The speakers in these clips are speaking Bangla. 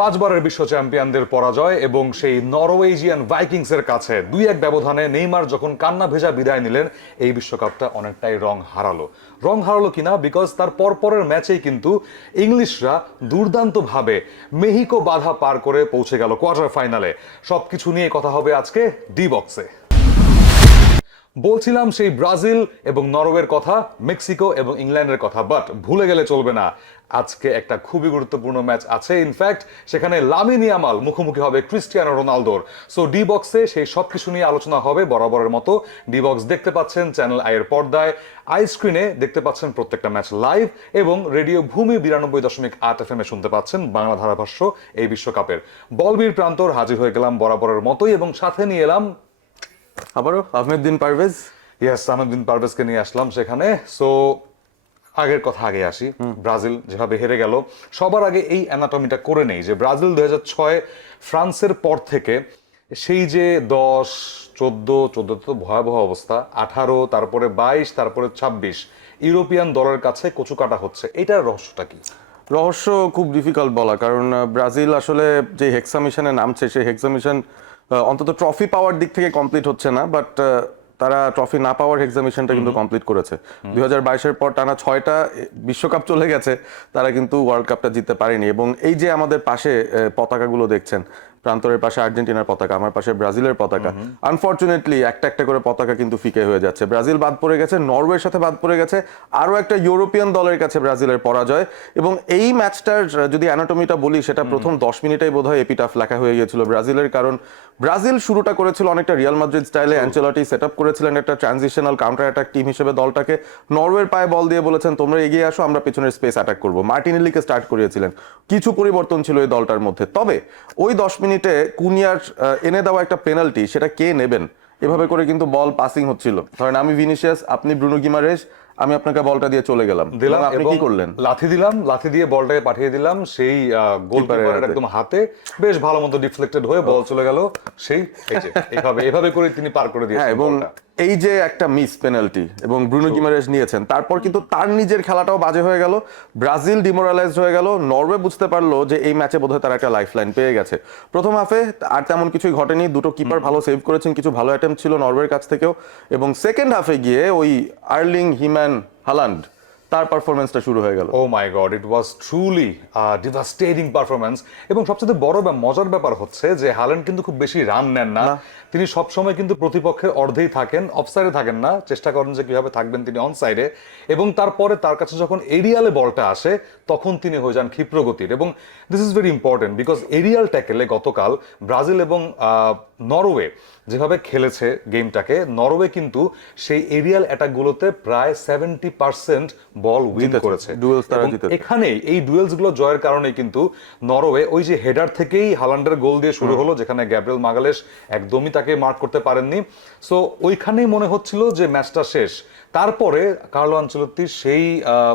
পাঁচবারের বিশ্ব চ্যাম্পিয়নদের পরাজয় এবং সেই নরওয়েজিয়ান ভাইকিংসের কাছে 2-1 ব্যবধানে নেইমার যখন কান্না ভেজা বিদায় নিলেন, এই বিশ্বকাপটা অনেকটাই রং হারালো কিনা, বিকজ তার পরপরের ম্যাচেই কিন্তু ইংলিশরা দুর্দান্তভাবে মেহিকো বাধা পার করে পৌঁছে গেল কোয়ার্টার ফাইনালে। সবকিছু নিয়ে কথা হবে আজকে ডি বক্সে। বলছিলাম সেই ব্রাজিল এবং নরওয়ের কথা, মেক্সিকো এবং ইংল্যান্ডের কথা, বাট ভুলে গেলে চলবে না, আজকে একটা খুবই গুরুত্বপূর্ণ ম্যাচ আছে। ইনফ্যাক্ট সেখানে লামিন ইয়ামাল মুখোমুখি হবে ক্রিস্টিয়ানো রোনালদোর। সো ডি বক্সে সেই সব কিছু নিয়ে আলোচনা হবে বরাবরের মতো। ডি বক্স দেখতে পাচ্ছেন চ্যানেল আই এর পর্দায়, আই স্ক্রিনে দেখতে পাচ্ছেন প্রত্যেকটা ম্যাচ লাইভ, এবং রেডিও ভূমি 92.8 FM এ শুনতে পাচ্ছেন বাংলা ধারাভাষ্য এই বিশ্বকাপের। বলবীর প্রান্তর হাজির হয়ে গেলাম বরাবরের মতোই, এবং সাথে নিয়ে এলাম আবারও আহমেদুদ্দিন পারভেজ। ইয়েস, আহমেদুদ্দিন পারভেজকে নিয়ে আসলাম সেখানে। সো আগের কথা আগে আসি। ব্রাজিল যেভাবে হেরে গেল, সবার আগে এই অ্যানাটমিটা করে নেই যে ব্রাজিল 2006 ফ্রান্সের পর থেকে সেই যে 10, 14 তো ভয়াবহ অবস্থা, 18, তারপরে 22, তারপরে 26 ইউরোপিয়ান দলের কাছে কচু কাটা হচ্ছে। এটার রহস্যটা কি? রহস্য খুব ডিফিকাল্ট বলা, কারণ ব্রাজিল আসলে যে হেক্সা মিশনে নামছে, সেই হেক্সা মিশন অন্তত ট্রফি পাওয়ার দিক থেকে কমপ্লিট হচ্ছে না, বাট তারা ট্রফি না পাওয়ার এক্সামিশনটা কিন্তু কমপ্লিট করেছে। 2022-এর পর টানা 6টা বিশ্বকাপ চলে গেছে, তারা কিন্তু ওয়ার্ল্ড কাপটা জিততে পারেনি। এবং এই যে আমাদের পাশে পতাকাগুলো দেখছেন, প্রান্তরের পাশে আর্জেন্টিনার পতাকা, আমার পাশে ব্রাজিলের পতাকা, আনফরচুনেটলি একটা একটা করে পতাকা কিন্তু ফিকে হয়ে যাচ্ছে। ব্রাজিল বাদ পড়ে গেছে, নরওয়ের সাথে বাদ পড়ে গেছে, আরও একটা ইউরোপিয়ান দলের কাছে ব্রাজিলের পরাজয়। এবং এই ম্যাচটার যদি অ্যানাটমিটা বলি, সেটা প্রথম 10 মিনিটেই বোধহয় এপিটাফ লেখা হয়ে গিয়েছিল ব্রাজিলের, কারণ ব্রাজিল শুরুটা করেছিল অনেকটা রিয়াল মাদ্রিদ স্টাইলে। অ্যানচেলটি সেট আপ করেছিলেন একটা ট্রানজিশনাল কাউন্টার অ্যাটাক টিম হিসেবে দলটাকে, নরওয়ের পায়ে বল দিয়ে বলেছেন তোমরা এগিয়ে আসো, আমরা পেছনের স্পেস অ্যাটাক করবো। মার্টিনেলিকে স্টার্ট করিয়েছিলেন। কিছু পরিবর্তন ছিল এই দলটার মধ্যে, তবে ওই 10 মিনিটে কুনিয়ার এনে দেওয়া একটা পেনাল্টি, সেটা কে নেবেন এভাবে করে কিন্তু বল পাসিং হচ্ছিল। ধরেন আমি ভিনিসিয়াস, আপনি ব্রুনো গিমারেস, আমি আপনাকে বলটা দিয়ে চলে গেলাম, আপনি কি করলেন? লাথি দিয়ে বলটাকে পাঠিয়ে দিলাম সেই গোলকিপারের একদম হাতে, বেশ ভালো মতো ডিফ্লেক্টেড হয়ে বল চলে গেল সেই এভাবে করে তিনি পার করে দিয়েছেন। এবং এই যে একটা মিস পেনাল্টি এবং ব্রুনো গিমারেস নিয়েছেন, তারপর কিন্তু তার নিজের খেলাটাও বাজে হয়ে গেল, ব্রাজিল ডিমোরালাইজড হয়ে গেল। নরওয়ে বুঝতে পারলো যে এই ম্যাচে বোধহয় তারা একটা লাইফ লাইন পেয়ে গেছে। প্রথম হাফে আর তেমন কিছুই ঘটেনি, দুটো কিপার ভালো সেভ করেছেন, কিছু ভালো অ্যাটেম্প ছিল নরওয়ের কাছ থেকেও। এবং সেকেন্ড হাফে গিয়ে ওই আর্লিং হিম্যান হালান্ড, তার পারফরমেন্সটা শুরু হয়ে গেল। Oh my god, it was truly devastating performance. এবং সবচেয়ে বড় মজার ব্যাপার হচ্ছে যে হাল্যান্ড কিন্তু খুব বেশি রান নেন না, তিনি সবসময় কিন্তু প্রতিপক্ষের অর্ধেই থাকেন, অফসাইডে থাকেন না, চেষ্টা করেন যে কিভাবে থাকবেন তিনি অনসাইডে। এবং তারপরে তার কাছে যখন এরিয়ালে বলটা আসে, তখন তিনি হয়ে যান ক্ষিপ্রগতির। এবং this is very important, because aerial ট্যাকেলে গতকাল ব্রাজিল এবং নরওয়ে যেভাবে খেলেছে গেমটাকে, নরওয়ে কিন্তু সেই এরিয়াল অ্যাটাকগুলোতে প্রায় 70% বল উইন করেছে। এখানেই এই ডুয়েলস গুলো জয়ের কারণে কিন্তু নরওয়ে ওই যে হেডার থেকেই হালান্ডের গোল দিয়ে শুরু হলো, যেখানে গ্যাব্রিয়েল মাগালেশ একদমই তাকে মার্ক করতে পারেননি। সো ওইখানেই মনে হচ্ছিল যে ম্যাচটা শেষ। তারপরে কার্লো আনচেলত্তির সেই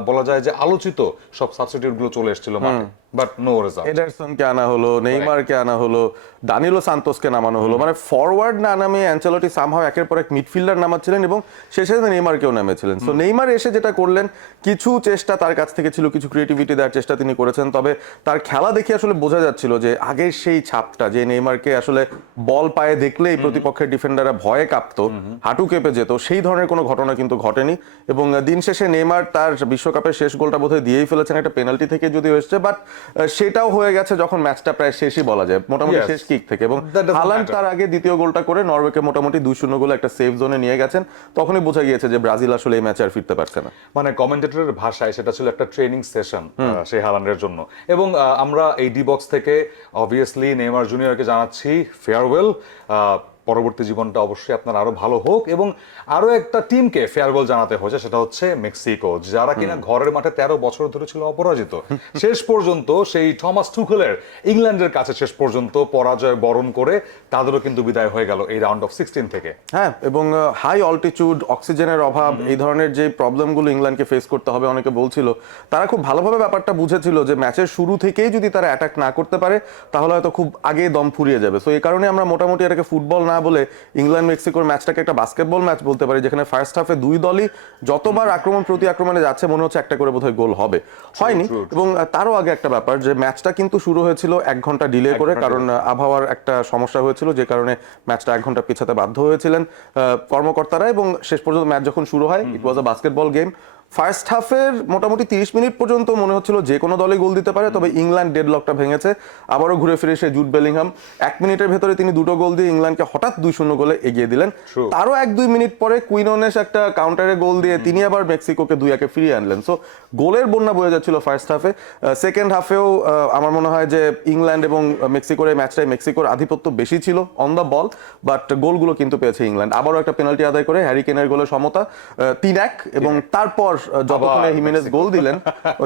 বলা যায় যে আলোচিত সব সাবস্টিটিউট গুলো চলে এসেছিল মাঠে, বাট নো রেজাল্ট। এডারসনকে আনা হলো, নেইমারকে আনা হলো, দানিলো সান্তোসকে নামানো হলো, মানে ফরওয়ার্ড না নামে অ্যানচেলটি সামহাও একের পর এক মিডফিল্ডার নামাচ্ছিলেন, এবং শেষে নেইমারকেও নামিয়েছিলেন। সো নেইমার এসে যেটা করলেন, কিছু চেষ্টা তার কাছ থেকে ছিল, কিছু ক্রিয়েটিভিটি দেওয়ার চেষ্টা তিনি করেছেন, তবে তার খেলা দেখে আসলে বোঝা যাচ্ছিল যে আগের সেই ছাপটা, যে নেইমারকে আসলে বল পায়ে দেখলেই প্রতিপক্ষের ডিফেন্ডাররা ভয়ে কাঁপতো, হাঁটু কেঁপে যেত, সেই ধরনের কোনো ঘটনা কিন্তু ঘটেনি। এবং দিন শেষে নেইমার তার বিশ্বকাপের শেষ গোলটা বোধহয় দিয়েই ফেলেছেন, একটা পেনাল্টি থেকে যদিও এসছে, বাট সেটাও হয়ে গেছে যখন ম্যাচটা প্রায় শেষই বলা যায়, মোটামুটি শেষ কিক থেকে। এবং হালান্ড তার আগে দ্বিতীয় গোলটা করে নরওয়েকে মোটামুটি 2-0 গোলে একটা সেফ জোনে নিয়ে গেছেন। তখনই বোঝা গিয়েছে যে ব্রাজিল আসলে এই ম্যাচে আর ফিরতে পারছে না। মানে কমেন্টেটরের ভাষায় সেটা ছিল একটা ট্রেনিং সেশন সেই হালান্ডের জন্য। এবং আমরা এই ডি বক্স থেকে অবভিয়াসলি নেইমার জুনিয়রকে জানাচ্ছি ফেয়ারওয়েল, পরবর্তী জীবনটা অবশ্যই আপনার আরো ভালো হোক। এবং আরো একটা টিমকে ফেয়ারওয়েল জানাতে হয়েছে, সেটা হচ্ছে মেক্সিকো, যারা কিনা ঘরের মাঠে 13 বছর ধরে ছিল অপরাজিত। শেষ পর্যন্ত সেই থমাস টুখেলের ইংল্যান্ডের কাছে শেষ পর্যন্ত পরাজয় বরণ করে তাদেরও কিন্তু বিদায় হয়ে গেল এই রাউন্ড অফ 16 থেকে। হ্যাঁ, এবং হাই অল্টিটিউড, অক্সিজেনের অভাব, এই ধরনের যে প্রবলেমগুলো ইংল্যান্ডকে ফেস করতে হবে, অনেকে বলছিল, তারা খুব ভালোভাবে ব্যাপারটা বুঝেছিল যে ম্যাচের শুরু থেকেই যদি তারা অ্যাটাক না করতে পারে, তাহলে হয়তো খুব আগে দম ফুরিয়ে যাবে। সো এই কারণে আমরা মোটামুটি এটাকে ফুটবল না না বলে ইংল্যান্ড মেক্সিকোর ম্যাচটাকে একটা বাস্কেটবল ম্যাচ বলতে পারি, যেখানে ফার্স্ট হাফে দুই দলই যতবার আক্রমণ প্রতি আক্রমণে যাচ্ছে মনে হচ্ছে একটা করে বোধহয় গোল হবে, হয়নি। এবং তারও আগে একটা ব্যাপার যে ম্যাচটা কিন্তু শুরু হয়েছিল 1 ঘন্টা ডিলে করে, কারণ আবহাওয়ার একটা সমস্যা হয়েছিল, যে কারণে ম্যাচটা 1 ঘন্টা পিছাতে বাধ্য হয়েছিলেন কর্মকর্তারা, এবং শেষ পর্যন্ত ম্যাচ যখন শুরু হয় ইট ওয়াজ আ বাস্কেটবল গেম। ফার্স্ট হাফের মোটামুটি 30 মিনিট পর্যন্ত মনে হচ্ছিল যে কোনো দলই গোল দিতে পারে, তবে ইংল্যান্ড ডেডলকটা ভেঙেছে, আবারও ঘুরে ফিরে এসে জুড বেলিংহাম 1 মিনিটের ভেতরে তিনি 2টো গোল দিয়ে ইংল্যান্ডকে হঠাৎ 2-0 গোলে এগিয়ে দিলেন। তারও 1-2 মিনিট পরে কুইনোনেস একটা কাউন্টারে গোল দিয়ে তিনি আবার মেক্সিকোকে 2-1 ফিরিয়ে আনলেন। সো গোলের বন্যা বয়ে যাচ্ছিল ফার্স্ট হাফে। সেকেন্ড হাফেও আমার মনে হয় যে ইংল্যান্ড এবং মেক্সিকোর এই ম্যাচটায় মেক্সিকোর আধিপত্য বেশি ছিল অন দ্য বল, বাট গোলগুলো কিন্তু পেয়েছে ইংল্যান্ড। আবারও একটা পেনাল্টি আদায় করে হ্যারি কেনের গোলে সমতা 3-1, এবং তারপর যতক্ষণে হিমেনেজ গোল দিলেন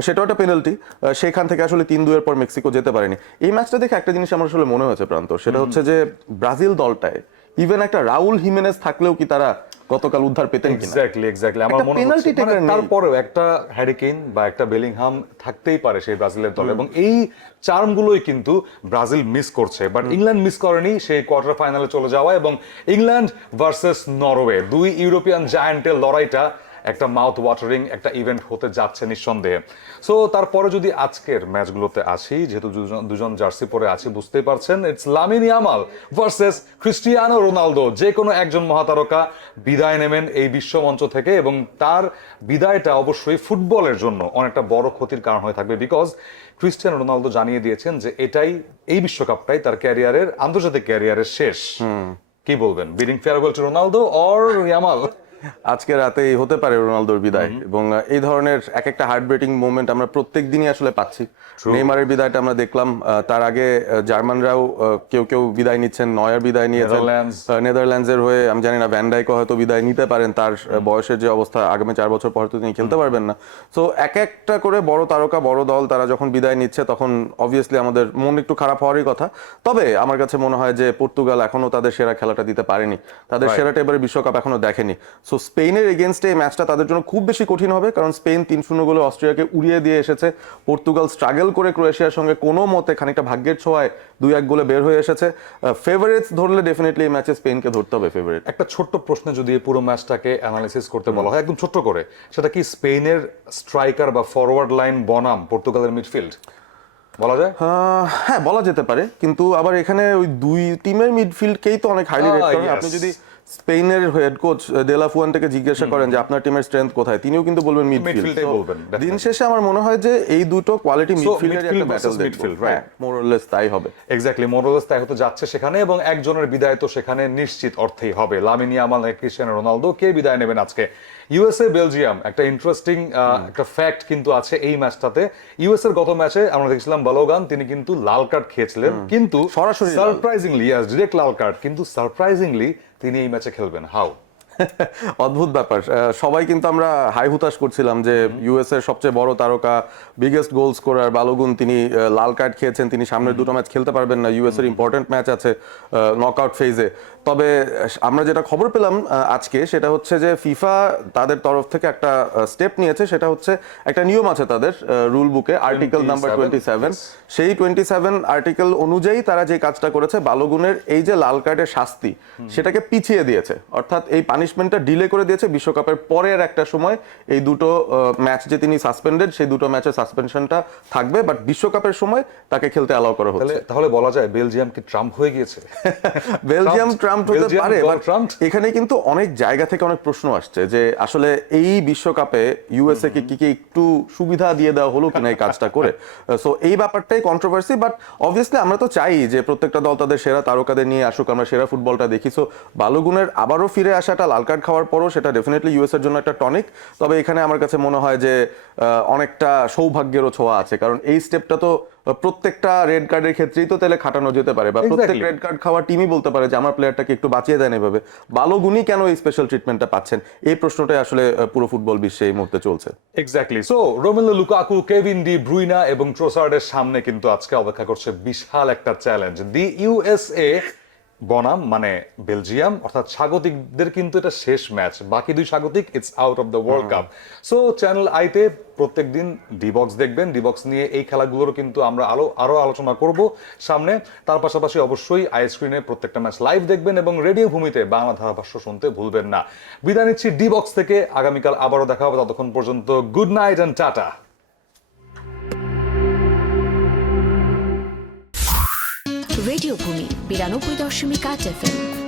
সেটাও একটা পেনাল্টি, সেখান থেকে আসলে 3-2 এর পর মেক্সিকো যেতে পারেনি। এই ম্যাচটা দেখে একটা জিনিস আমার আসলে মনে হয়েছে প্রান্ত, সেটা হচ্ছে যে ব্রাজিল দলটায় ইভেন একটা রাউল হিমেনেজ থাকলেও কি তারা গতকাল উদ্ধার পেতেন কিনা। এক্স্যাক্টলি আমার মনে হচ্ছে তারপরেও একটা হ্যারি কেইন বা একটা বেলিংহাম থাকতেই পারে সেই ব্রাজিলের দলে, এবং এই চার্মগুলোই কিন্তু ব্রাজিল মিস করছে, বাট ইংল্যান্ড মিস করেনি সেই কোয়ার্টার ফাইনালে চলে যাওয়া। এবং ইংল্যান্ড ভার্সেস নরওয়ে, দুই ইউরোপিয়ান জায়ান্টের লড়াইটা একটা মাউথ ওয়াটারিং একটা ইভেন্ট হতে যাচ্ছে নিঃসন্দেহে। সো তারপরে যদি আজকের ম্যাচগুলোতে আসি, যেহেতু দুজন জার্সি পরে আছি বুঝতেই পারছেন, it's Lamine Yamal versus Cristiano Ronaldo. যে কোনো একজন মহাতারকা বিদায় নেবেন এই বিশ্বমঞ্চ থেকে, এবং তার বিদায়টা অবশ্যই ফুটবলের জন্য অনেকটা বড় ক্ষতির কারণ হয়ে থাকবে, বিকজ ক্রিস্টিয়ানো রোনালদো জানিয়ে দিয়েছেন যে এটাই, এই বিশ্বকাপটাই তার ক্যারিয়ারের, আন্তর্জাতিক ক্যারিয়ারের শেষ। কি বলবেন, bidding farewell to Ronaldo or Yamal? আজকে রাতেই হতে পারে রোনালদোর বিদায়, এবং এই ধরনের এক একটা হার্ট ব্রেকিং মোমেন্ট আমরা প্রত্যেক দিনই আসলে পাচ্ছি। নেইমারের বিদায়টা আমরা দেখলাম, তার আগে জার্মানরাও কেউ কেউ বিদায় নিচ্ছেন, নয়ার বিদায় নিয়েছেন নেদারল্যান্ডসের হয়ে, আমি জানি না ভ্যান ডাইকও হয়তো বিদায় নিতে পারেন, তার বয়সের যে অবস্থা আগামী 4 বছর পর তো তিনি খেলতে পারবেন না। সো এক একটা করে বড় তারকা, বড় দল তারা যখন বিদায় নিচ্ছে তখন অবভিয়াসলি আমাদের মন একটু খারাপ হওয়ারই কথা। তবে আমার কাছে মনে হয় যে পর্তুগাল এখনো তাদের সেরা খেলাটা দিতে পারেনি, তাদের সেরাটা এবারে বিশ্বকাপ এখনো দেখেনি। সো স্পেনের এগেনস্টে এই ম্যাচটা তাদের জন্য খুব বেশি কঠিন হবে, কারণ স্পেন 3-0 গোলে অস্ট্রিয়াকে উড়িয়ে দিয়ে এসেছে। পর্তুগাল স্ট্রাগল করে ক্রোয়েশিয়ার সঙ্গে কোনো মতে খানিকটা ভাগ্যের ছোঁয়ায় 2-1 গোলে বের হয়ে এসেছে। ফেভারিটস ধরলে ডেফিনেটলি এই ম্যাচে স্পেনকে ধরতে হবে ফেভারিট। একটা ছোট্ট প্রশ্ন যদি এই পুরো ম্যাচটাকে অ্যানালাইসিস করতে বলা হয় একদম ছোট্ট করে, সেটা কি স্পেনের স্ট্রাইকার বা ফরওয়ার্ড লাইন বনাম পর্তুগালের মিডফিল্ড বলা যায়? হ্যাঁ, বলা যেতে পারে, কিন্তু আবার এখানে ওই দুই টিমের মিডফিল্ডকেই তো অনেক হাইলি রেট করে। আপনি যদি স্পেনের হেড কোচ দেলা ফুয়ান্তেকে জিজ্ঞাসা করেন যে আপনার টিমের স্ট্রেংথ কোথায়, তিনিও কিন্তু বলবেন মিডফিল্ড। দিন শেষে আমার মনে হয় যে এই দুটো কোয়ালিটি মিডফিল্ডের একটা battle midfield, right? More or less তাই হবে। এক্স্যাক্টলি, মোর অর লেস তাই হতে যাচ্ছে সেখানে, এবং একজনের বিদায় তো সেখানে নিশ্চিত অর্থেই হবে। লামিন ইয়ামাল, ক্রিস্টিয়ানো রোনালদো, কে বিদায় নেবেন আজকে? ইউএসএ বেলজিয়াম, একটা ইন্টারেস্টিং একটা ফ্যাক্ট কিন্তু আছে এই ম্যাচটাতে। ইউএস এর গত ম্যাচে আমরা দেখছিলাম বালোগান, তিনি কিন্তু লাল কার্ড খেয়েছিলেন, কিন্তু সরাসরি সারপ্রাইজিংলি, ডিরেক্ট লাল কার্ড, কিন্তু সারপ্রাইজিংলি তিনি এই ম্যাচে খেলবেন। হাউ? অদ্ভুত ব্যাপার। সবাই কিন্তু আমরা হাই হুতাশ করছিলাম যে ইউএস এর সবচেয়ে বড় তারকা, বিগেস্ট গোল স্কোরার বালোগুন, তিনি লাল কার্ড খেয়েছেন, তিনি সামনের দুটো ম্যাচ খেলতে পারবেন না। ইউএস এর ইম্পর্টেন্ট ম্যাচ আছে নকআউট ফেজে। তবে আমরা যেটা খবর পেলাম আজকে, সেটা হচ্ছে যে ফিফা তাদের তরফ থেকে একটা স্টেপ নিয়েছে, সেটা হচ্ছে একটা নিয়ম আছে তাদের রুল বুকে, আর্টিকেল নাম্বার 27। সেই 27 আর্টিকেল অনুযায়ী তারা যে কাজটা করেছে, বালোগুনের এই যে লাল কার্ডের শাস্তি সেটাকে পিছিয়ে দিয়েছে, অর্থাৎ এই পানিশমেন্টটা ডিলে করে দিয়েছে বিশ্বকাপের পরের একটা সময়। এই দুটো ম্যাচ যে তিনি সাসপেন্ডেড, সেই দুটো ম্যাচের সাসপেনশনটা থাকবে, বাট বিশ্বকাপের সময় তাকে খেলতে অ্যালাউ করা হচ্ছে। তাহলে বলা যায় বেলজিয়াম কি ট্রাম্প হয়ে গিয়েছে? বেলজিয়াম ট্রাম্প হতে পারে, এখানে কিন্তু অনেক জায়গা থেকে অনেক প্রশ্ন আসছে যে আসলে এই বিশ্বকাপে ইউএসএ কে কি একটু সুবিধা দিয়ে দেওয়া হলো কিনা এই কাজটা করে। সো এই ব্যাপারটাই কন্ট্রোভার্সি, বাট অবভিয়াসলি আমরা তো চাই যে প্রত্যেকটা দল তাদের সেরা তারকাদের নিয়ে আসুক, আমরা সেরা ফুটবলটা দেখি। সো বালোগুনের আবারও ফিরে আসাটা লাল কার্ড খাওয়ার পরও সেটা ডেফিনেটলি ইউএস এর জন্য একটা টনিক। তবে এখানে আমার কাছে মনে হয় যে অনেকটা সৌভাগ্যেরও ছোঁয়া আছে, কারণ এই স্টেপটা তো প্রত্যেকটা রেড কার্ডের ক্ষেত্রেই তো তাহলে খাটানো যেতে পারে, বা প্রত্যেক রেড কার্ড খাওয়া টিমই বলতে পারে যে আমার প্লেয়ারটাকে একটু বাঁচিয়ে দেন এভাবে। বালোগুনি কেন এই স্পেশাল ট্রিটমেন্টটা পাচ্ছেন, এই প্রশ্নটাই আসলে পুরো ফুটবল বিশ্বে এই মুহূর্তে চলছে। Exactly. So Romelu Lukaku, Kevin De Bruyne এবং ট্রোসার্ডের সামনে কিন্তু আজকে অপেক্ষা করছে বিশাল একটা চ্যালেঞ্জ। দি ইউএসএ বনাম মানে বেলজিয়াম, অর্থাৎ স্বাগতিকদের কিন্তু এটা শেষ ম্যাচ, বাকি দুই স্বাগতিক it's out of the world cup. So channel আইতে প্রত্যেকদিন ডি বক্স দেখবেন, ডি বক্স নিয়ে এই খেলাগুলোরও কিন্তু আমরা আরো আলোচনা করব সামনে। তার পাশাপাশি অবশ্যই আই স্ক্রিনে প্রত্যেকটা ম্যাচ লাইভ দেখবেন এবং রেডিও ভূমিতে বাংলা ধারাভাষ্য শুনতে ভুলবেন না। বিদায় নিচ্ছি ডি বক্স থেকে, আগামীকাল আবারও দেখা হবে, ততক্ষণ পর্যন্ত good night and tata. Radio ভূমি 92.8 FM।